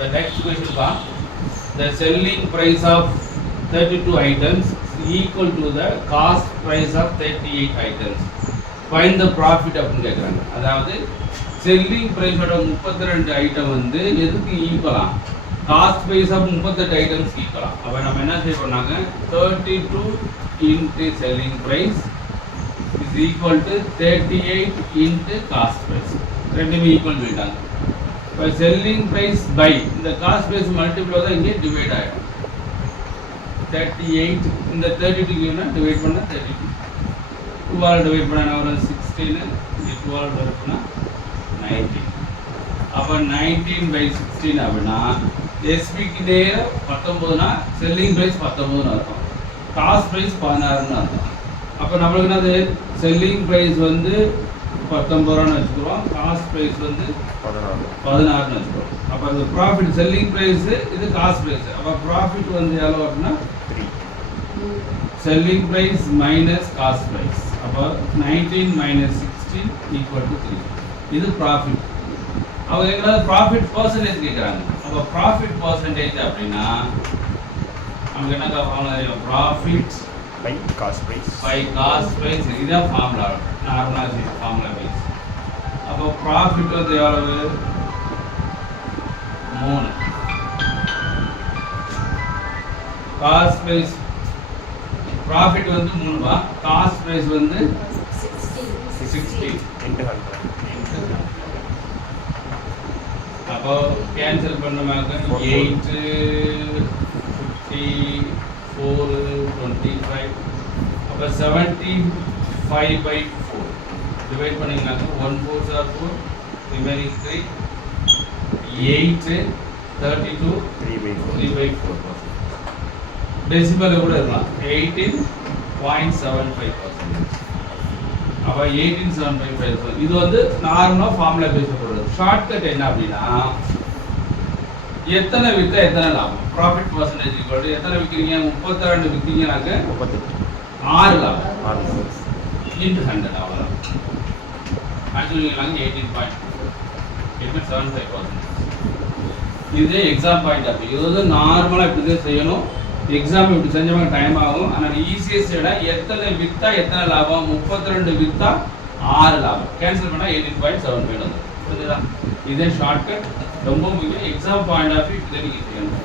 The next question pa, the selling price of 32 items is equal to the cost price of 38 items. Find the profit அப்படின்னு கேட்குறாங்க. அதாவது selling ப்ரைஸோட 32 item வந்து எதுக்கு ஈக்குவலா, cost price of 38 items ஈக்குவலா. அப்போ நம்ம என்ன செய்ய போனாங்க, 32 into selling price is equal to 38 into cost price, ரெண்டுமே ஈக்குவல் பண்ணிட்டாங்க. இப்போ செல்லிங் ப்ரைஸ் பை இந்த காஸ்ட் ப்ரைஸ் மல்டிப்ளோ தான் இங்கே டிவைட் ஆகிடும். 38 இந்த 32 டிவைட் பண்ணால் 32, 12 டிவைட் பண்ணால் ஒரு 16, 12 டிவைட் பண்ணால் 19. அப்போ 19/16 அப்படின்னா எஸ்பிக்கு நேரம் 19னா செல்லிங் ப்ரைஸ் 19ன்னு அர்த்தம், காஸ்ட் ப்ரைஸ் 16ன்னு அர்த்தம். அப்போ நம்மளுக்கு என்னது, செல்லிங் ப்ரைஸ் வந்து 19 ரூபான்னு வச்சுக்கிறோம், காஸ்ட் ப்ரைஸ் வந்து 16ன்னு வச்சுக்கிறோம். அப்போ அது ப்ராஃபிட் செல்லிங் ப்ரைஸு, இது காஸ்ட் ப்ரைஸ். அப்போ ப்ராஃபிட் வந்து எவ்வளோ அப்படின்னா 3, selling price minus cost price. அப்போ 19 - 16 ஈக்குவல் டு 3. இது ப்ராஃபிட். அவங்க எங்களால் ப்ராஃபிட் பர்சன்டேஜ் கேட்குறாங்க. அப்போ ப்ராஃபிட் பர்சன்டேஜ் அப்படின்னா நமக்கு என்ன ஃபார்முலா தெரியும், ப்ராஃபிட் பை காஸ்ட் ப்ரைஸ் இதுதான் ஃபார்முலா, நார்மலாக ஃபார்முலா பேஸ். அப்போ ப்ராஃபிட் வந்து எவ்வளவு, 3. காஸ்ட் ப்ரைஸ் ப்ராஃபிட் வந்து 3 ரூபா, காஸ்ட் ப்ரைஸ் வந்து 60 இன்ட்டு 100. அப்போ கேன்சல் பண்ணமாக 8, 54, 25. அப்போ 75/4 டிவைட் பண்ணிங்கனாக்க 1 4s are 4, remaining 3, 8, 32, 3/4%. டெசிமல் கூட இருக்கலாம், 18.75%. அப்போ 18.75%. இது வந்து நார்மலாக ஃபார்முலா பேசப்படுறது. ஷார்ட்கட் என்ன அப்படின்னா, எத்தனை விற்றா எத்தனை லாபம், ப்ராஃபிட் பர்சன்டேஜ் ஈக்குவல் டு எத்தனை விற்கிறீங்க, 32 விற்றீங்கனாக்க 6 லாபம் இன்ட்டு 100, அவ்வளோதான். அடிச்சுனாங்க 18.75%. இதே எக்ஸாம் பாயிண்ட் ஆஃப் வியூ. இது வந்து நார்மலாக இப்படி தான் செய்யணும். எக்ஸாம் இப்படி செஞ்சவங்க டைம் ஆகும். ஆனால் ஈஸியஸ்ட் விட எத்தனை விற்றா எத்தனை லாபம், 32 விற்றா 6 லாபம். கேன்சல் பண்ணால் 18.75 வந்துடும். புரிஞ்சுதா? இதே ஷார்ட்கட் ரொம்ப முக்கியம். எக்ஸாம் பாயிண்ட் ஆஃப் வியூ இப்படி நீங்கள் செய்யணும்.